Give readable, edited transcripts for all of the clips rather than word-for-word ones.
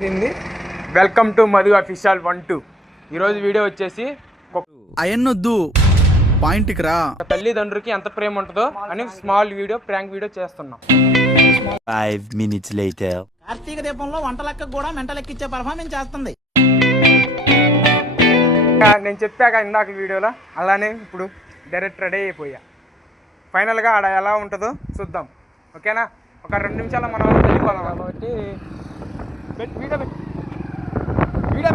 Welcome to Madhu official 1-2. ఈరోజు video వచ్చేసి అయన్నొద్దు పాయింట్కి రా. తల్లిదండ్రులకి ఎంత ప్రేమ ఉంటుందో అని స్మాల్ వీడియో ప్రాంక్ వీడియో చేస్తున్నాం. 5 minutes later. కార్తీక దీపంలో వంట లెక్క కూడా మెంట లెక్కిచ్చే పర్ఫార్మెన్స్ చేస్తుంది. నేను చెప్పాక ఇందాక వీడియోలో అలానే ఇప్పుడు డైరెక్ట్ రెడీ అయిపోయా. ఫైనల్గా ఆడ ఎలా ఉంటుందో చూద్దాం. ఓకేనా? ఒక 2 నిమిషాలు మనం వెళ్ళిపోదాం. కాబట్టి వీడియో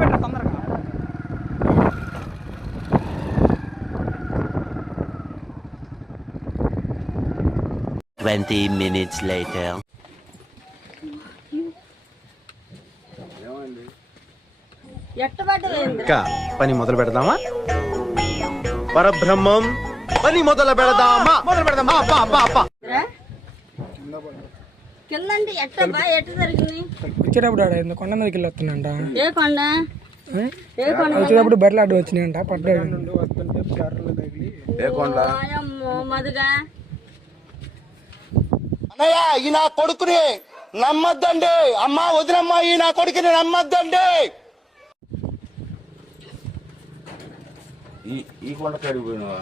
పెట్ట తొందరగా. 20 minutes later. పని మొదలు పెడదామా? పరబ్రహ్మం పని మొదలు పెడదామా? కిందండి ఎట్ట జరిగింది? వచ్చేటప్పుడు ఆడ కొండ మీదకి వెళ్ళి వస్తున్నాంట. ఏ కొండ? వచ్చేటప్పుడు బర్రెలు అడ్డు వచ్చినాయంట. పడ్డాడు. మధుగా అన్నయ్య ఈ నా కొడుకుని నమ్మద్దండి. అమ్మా వదినమ్మా ఈ నా కొడుకుని నమ్మద్దండి. ఈ కొండ కాడికి పోయినావా?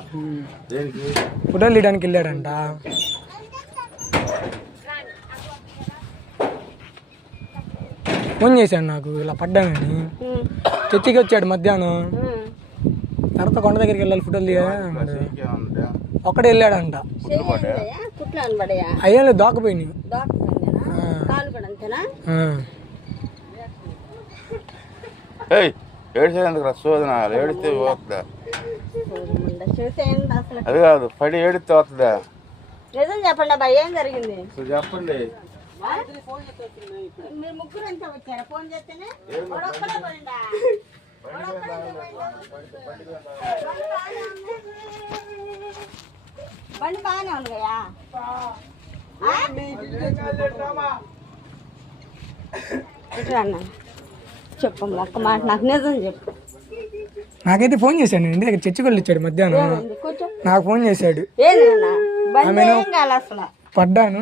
దేనికి? ఫోటోలు తీయడానికి వెళ్ళాడంట. ఫోన్ చేశాడు నాకు ఇలా పడ్డానని. చర్చికి వచ్చాడు మధ్యాహ్నం. తర్వాత కొండ దగ్గరికి వెళ్ళాలి ఫోటోలు తీయ ఒక్కడే వెళ్ళాడంట. అయ్యా దోకపోయినాయి. ఏడిచేందుకు శోధన ఏడితే పోతుందా? అది కాదు పడి ఏడితే వస్తుందా? నిజం చెప్పండి అబ్బాయి, ఏం జరిగింది చెప్పండి. మీరు ముగ్గురు అంతా వచ్చారా? ఫోన్ చేస్తేనే బండి బాగానే ఉంది కదా? చెప్పు ఒక్క మాట నాకు నిజం చెప్పు. నాకైతే ఫోన్ చేశాడు. ఇంటి దగ్గర చర్చికి వెళ్ళి ఇచ్చాడు మధ్యాహ్నం. నాకు ఫోన్ చేశాడు. అసలు పడ్డాను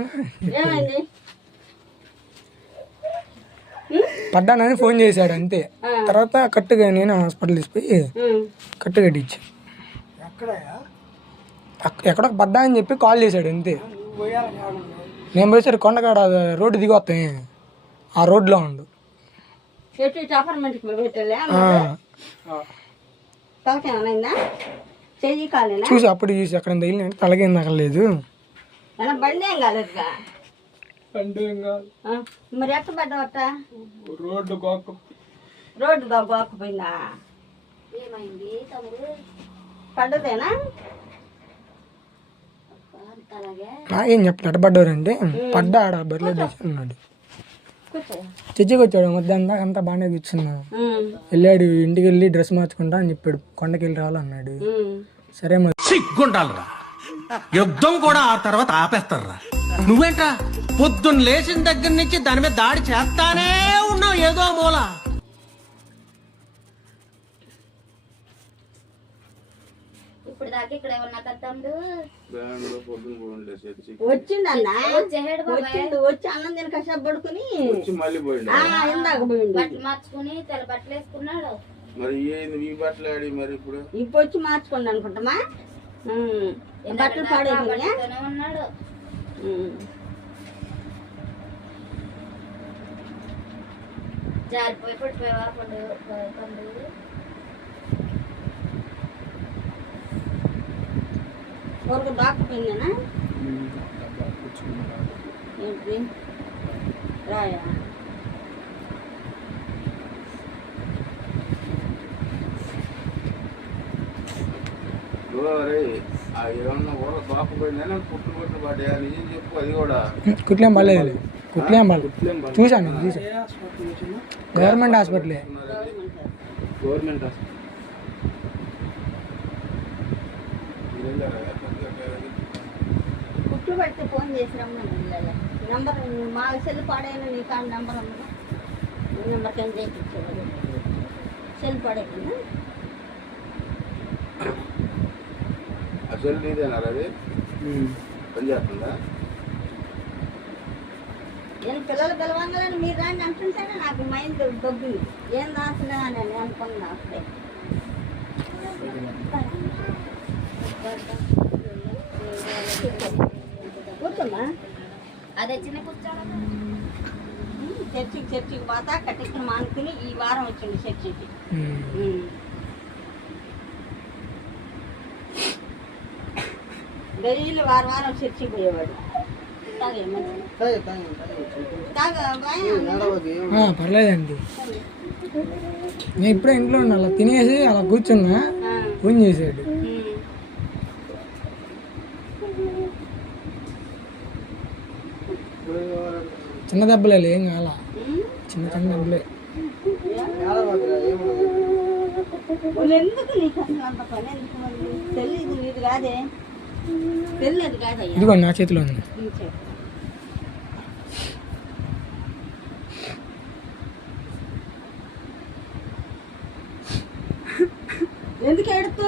పడ్డానని ఫోన్ చేశాడు అంతే. తర్వాత కట్టుగా నేను హాస్పిటల్ తీసుకుపోయి కట్టు కట్టించా. ఎక్కడో పడ్డా అని చెప్పి కాల్ చేశాడు అంతే. నేను పోయేసరికి కొండకాడ రోడ్డు దిగి వస్తాయి. ఆ రోడ్లో ఉండు. చూసి అప్పుడు చూసి అక్కడ తగిలిన తలకేం తగలేదు. బండి ఏం కాలేదుగా? మరి ఎట్ట పడ్డావట? రోడ్డు గోకపోయిందా? ఏమైంది తమ్ముడు? పడ్డదేనా? నాకేం చెప్పాడు అడ్డపడ్డారంటే పడ్డా ఆడ బరిలో అన్నాడు. చర్చికి వచ్చాడు మధ్యాహ్నం దాకా అంతా బాగానే కూర్చున్నా. వెళ్ళాడు ఇంటికి వెళ్ళి డ్రెస్ మార్చుకుంటా అని చెప్పాడు. కొండకి వెళ్ళి రావాలన్నాడు. సరే మరి సిగ్గుండాలరా, యుద్ధం కూడా ఆ తర్వాత ఆపేస్తారా? నువ్వేంట్రా పొద్దున్న లేచిన దగ్గర నుంచి దాని మీద దాడి చేస్తానే ఉన్నావు ఏదో మూల. ఇప్పుడు దాకా ఇక్కడ ఏమన్నా తమ్ముడు వచ్చిండన్నా వచ్చి అన్నం తిని కష్టం పడుకుని ఇందాక బట్టలు మార్చుకుని తెల్ల బట్టలు వేసుకున్నాడు. ఇప్పుడు వచ్చి మార్చుకోండి అనుకుంటామా? బట్టలు పాడైపోయినా ఉన్నాడు. జారిపోయి పడిపోయావా పండుగ? ఊరికి దాక్కుపోయిందేనా? ఏంటి రాయా? కుట్లేం పర్లేదు. కుట్లేం పర్లేదు. చూశాను గవర్నమెంట్ హాస్పిటలే. కుట్లు పడితే ఫోన్ చేసి రమ్మని నంబర్ మా సెల్ పాడైన నీ కాడ నెంబర్ అమ్మా. నెంబర్కి ఏం చేయించాడు? సెల్ పాడైపోయిందా? అసలు నీదేనా అది పని చేస్తుందా? నేను పిల్లలు పిలవంగానే మీరు రాండి అంటుంటేనే నాకు మైండ్ దొబ్బింది. ఏం రాసినా అని అనుకున్నా అప్పుడే. కూర్చోమ్మా. అదే చిన్న కూర్చోమ్మా. చర్చికి పోతా కట్టించిన మానుకుని ఈ వారం వచ్చింది చర్చికి. డైలీ వారం చర్చికి పోయేవాడు. పర్లేదండి. నేను ఇప్పుడే ఇంట్లో ఉన్నా, అలా తినేసి అలా కూర్చున్నా, ఫోన్ చేసాడు. చిన్న దెబ్బలే, ఏం కాల, చిన్న దెబ్బలే. ఎందుకు నీకు అసలు అంత పని ఎందుకు? తెలియదు నీది కాదే, తెలియదు కాదయ్యా. ఇదిగో నా చేతిలో ఉంది. ఎందుకు ఎడుతూ?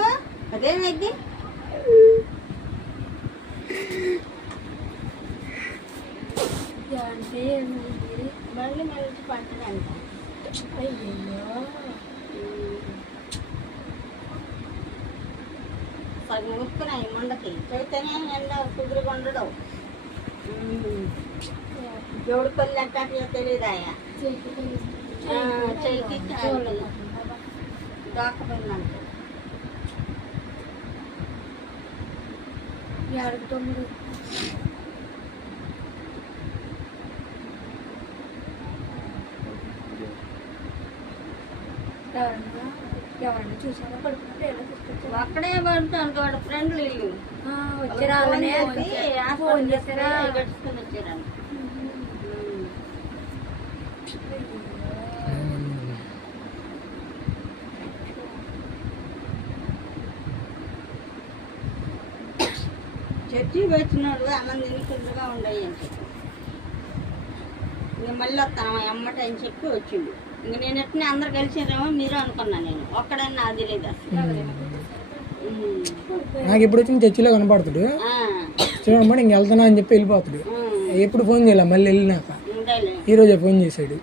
అదేమైంది? మళ్ళీ మళ్ళీ పట్టదంట. సగం ఉప్పుకున్నాయి మొండకి చదివితేనే ఎండ కుదురుగా ఉండడం. దేవుడి పల్లి అంటే తెలియదాయా? చెయ్యికి దాకపోయిందంట. అడుగుతుంది ఎవరన్నా చూసారా? పడుకున్నప్పుడు అక్కడే పడుతాను వాడు ఫ్రెండ్లు ఇల్లు వచ్చారా? ఫోన్ చేస్తారా? గడుచుకుని వచ్చారా? చర్చి వచ్చినాడు అన్నం తినుకుంటుగా ఉండయి అని చెప్పి ఇంక మళ్ళీ వస్తాను అమ్మట అని చెప్పి వచ్చిండు. ఇంక నేను ఎట్లా అందరు కలిసిరేమో మీరు అనుకున్నా. నేను ఒక్కడన్నా అది లేదు అసలు. నాకు ఎప్పుడు వచ్చిన చర్చిలో కనపడుతుడు, చూడమ్మా ఇంక వెళ్తున్నా అని చెప్పి వెళ్ళిపోతాడు. ఎప్పుడు ఫోన్ చేయాల, మళ్ళీ వెళ్ళినాక ఈరోజే ఫోన్ చేశాడు.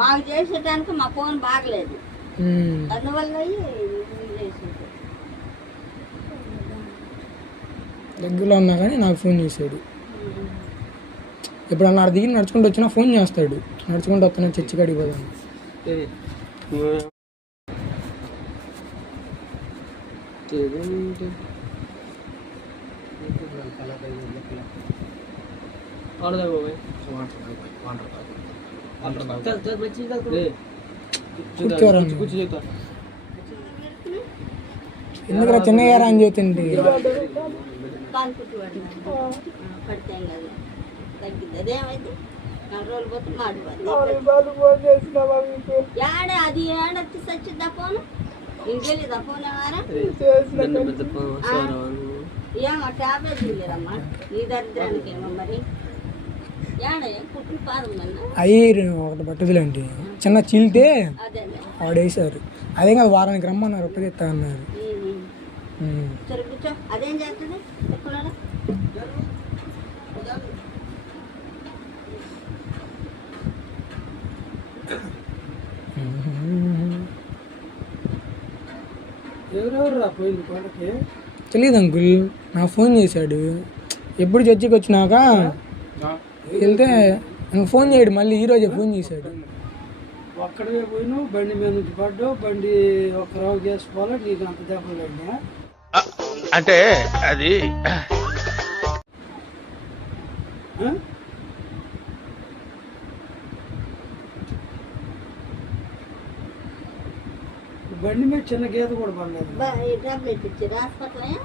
మాకు చేసేటానికి మా ఫోన్ బాగలేదు, అందువల్ల దగ్గరలో ఉన్నా కానీ నాకు ఫోన్ చేశాడు. ఎప్పుడు అన్న దిగి నడుచుకుంటూ వచ్చినా ఫోన్ చేస్తాడు. నడుచుకుంటూ వస్తున్నా చర్చి కాడికి పోదాను. కూర్చోరా ఎందుకు చిన్నయ్యారా అని చెబుతుంది. పడితే కదా తగ్గింది. అదేమైంది 4 రోజులు పోతే మాడిపోతుంది. ఏడే అది ఏడొచ్చి సచ్చిద్దా ఫోను? ఇంకెళ్ళిదా ఫోన్ ఏమారా? ఏమో ట్యాబ్లెట్ లేదమ్మా ఈ దరిద్రానికి. ఏమో మరి ఏడే పుట్టిన పారుందన్న అయ్యి ఒకటి పట్టుదలేంటి చిన్న చీల్తే అదే ఆడేసారు. అదే కాదు వారానికి రమ్మన్నారు, ఒప్పది ఎత్తా అన్నారు. సరే కూర్చో. అదేం చేస్తుంది ఎక్కడ? తెలీదు అంకుల్, నాకు ఫోన్ చేశాడు. ఎప్పుడు చర్చికి వచ్చినాక వెళ్తే నాకు ఫోన్ చేయడు, మళ్ళీ ఈరోజే ఫోన్ చేశాడు. ఒక్కడే పోయినా బండి మీద నుంచి పడ్డావు, బండి ఒక రావు చేసుకోవాలి, నీకు అంత దెబ్బలు పడినా అంటే అది బండి మీద చిన్న గీత కూడా పడలేదు. టాబ్లెట్ ఇచ్చారు హాస్పిటల్?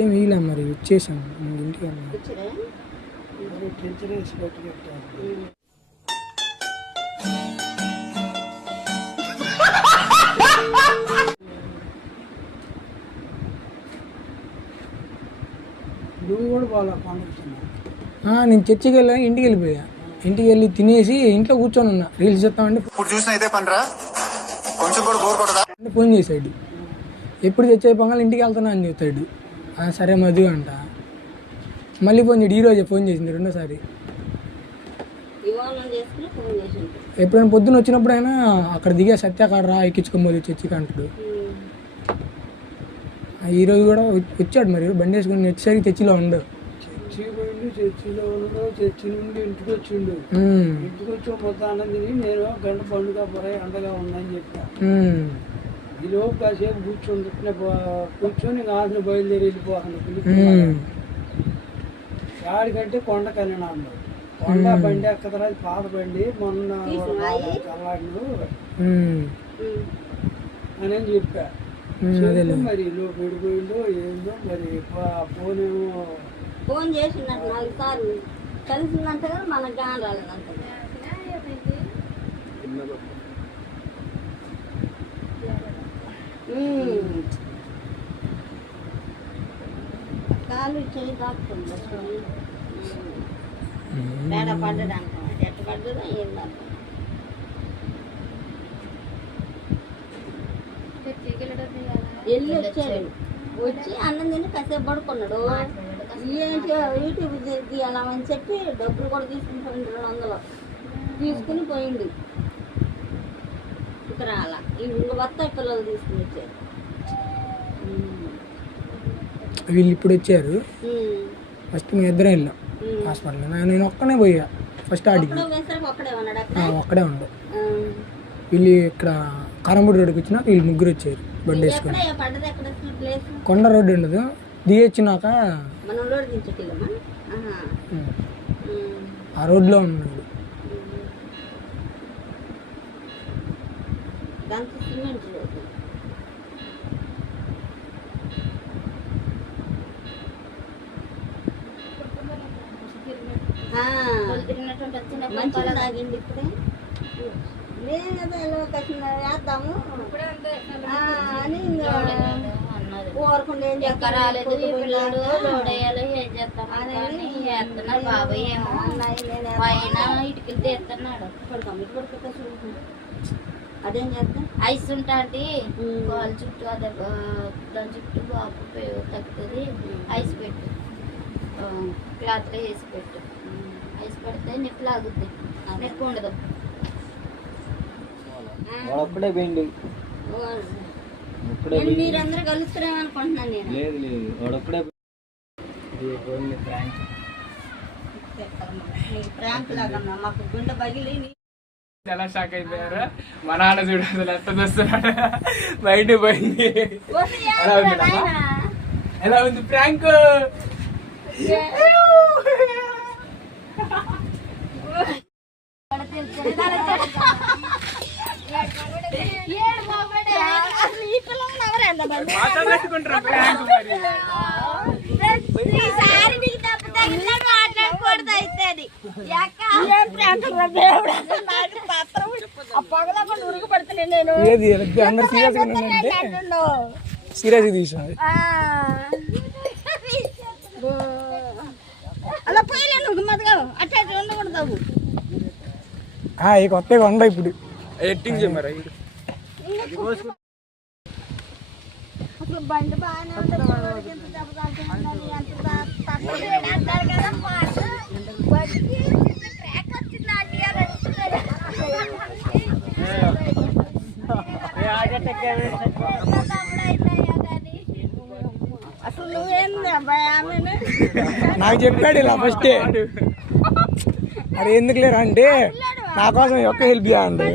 ఏం వీలా మరి ఇచ్చేసాను ఇంటికి. ఇచ్చారా? టెన్షన్ వేసి పెట్టి పెట్టారు. నువ్వు కూడా బాగా పండుతున్నావు. నేను చర్చికి వెళ్ళా, ఇంటికి వెళ్ళిపోయా. ఇంటికి వెళ్ళి తినేసి ఇంట్లో కూర్చొని ఉన్నా, రీల్స్ చెప్తామంటే ఫోన్ చేశాడు. ఎప్పుడు చర్చ అయిపోగానే ఇంటికి వెళ్తున్నా అని చెప్తాడు. సరే మధు అంట. మళ్ళీ ఫోన్ చేయడు, ఈరోజే ఫోన్ చేసింది రెండోసారి. వివాహం చేసుకుని ఫోన్ చేసి ఉంటాడు. ఎప్పుడైనా పొద్దున్న వచ్చినప్పుడైనా అక్కడ దిగే సత్యాకాడ రా ఎక్కించుకోబోదు చర్చికి అంటాడు. ఈరోజు కూడా వచ్చాడు మరి బండి వేసుకుని వచ్చేసరికి చర్చిలో ఉండు. చర్చి పోయిండు, చర్చిలో ఉన్నాడు, చర్చి నుండి ఇంటికి వచ్చిండు. ఇంటికి వచ్చి మొత్తం అన్నం తిని నేను గంట పండుగ పొర అండగా ఉందని చెప్పా. ఈ లోపు కాసేపు కూర్చొని ఆశను బయలుదేరి వెళ్ళిపోతాను. గాడికంటే కొండ కలినా అన్నాడు. కొండ బండి ఎక్కదరా, అది పాత బండి, మొన్న కల్లాడు అని చెప్పా. మరి లోపు విడిపోయిందో ఏందో మరి. ఫోన్ ఏమో ఫోన్ చేసినట్టు 4 సార్లు కలిసిందంట కదా, మనకు గాని రాలేదంట. కాలు చేయి దాక్తుంది పేడ పడ్డదంట. ఎట్ట పడ్డదో ఏం దాకా వెళ్ళి వచ్చాడు. వచ్చి అన్నం తిని కాసేపు పడుకున్నాడు. ఏంటి యూట్యూబ్ తీయాలని చెప్పి డబ్బులు కూడా తీసుకుని పోయిండు. 200 తీసుకుని పోయిండు. ఇక్కడ అలా ఇంక బత్తాయి పిల్లలు తీసుకుని వచ్చారు. వీళ్ళు ఇప్పుడు వచ్చారు. ఫస్ట్ మేము ఇద్దరం వెళ్ళాం హాస్పిటల్. నేను ఒక్కనే పోయా ఫస్ట్ ఆడికి. ఒక్కడే ఉండు. వీళ్ళు ఇక్కడ కారంపూడి రోడ్డుకి వచ్చినా వీళ్ళు ముగ్గురు వచ్చారు బండి వేసుకొని. కొండ రోడ్డు ఉండదు, దిగొచ్చినాక ఆ రోడ్లో ఉన్నాడు. మంచిగా తాగిండి ఇప్పుడే. నేను కదా ఎలా వేద్దాము అని కోరుకుంటే ఏం ఎక్కరాలేదు ఈ పిల్లడు లోడ్ వేయాలి ఏం చేస్తాం బాబాయ్ ఏమో పైన ఇటుకలు తీస్తున్నాడు. అదేం చేద్దాం ఐస్ ఉంటా అంటే కాలు చుట్టూ అదే దాని చుట్టూ బాబు తగ్గుతుంది. ఐస్ పెట్టు, క్లాత్లో వేసి పెట్టు. ఐస్ పెడితే నిప్పు లాగుద్ది, నిప్పు ఉండదు. మీరందరూ కలుస్తారేమనుకుంటున్నాను నేను. ప్రాంక్ లాగా మాకు గుండె పగిలి చాలా షాక్ అయిపోయారు. మా నాన్న చూడు అసలు ఎంత చూస్తున్నాడు, బయట పోయింది. ఎలా ఉంది ప్రాంక్? మాట్లాడుకుంటారు ప్రాంక్ మరి. ఏది అందరు సీరియస్గా తీసినది. అలా పోయలే నువ్వు మతగా అట్లా ఉండకూడదు. ఈ కొత్తగా ఉండ ఇప్పుడు ఎట్టింగ్ చేయమరా అసలు బండి బాగానే ఉంటుంది. అసలు నువ్వేంది అబ్బాయి ఆమె నాకు చెప్పాడు ఇలా ఫస్ట్. అరే ఎందుకు లేరా అంటే నా కోసం ఒక్క హెల్ప్ చేయండి.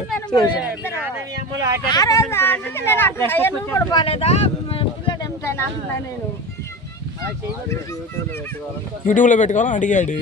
యూట్యూబ్లో పెట్టుకోవాలని అడిగాడు.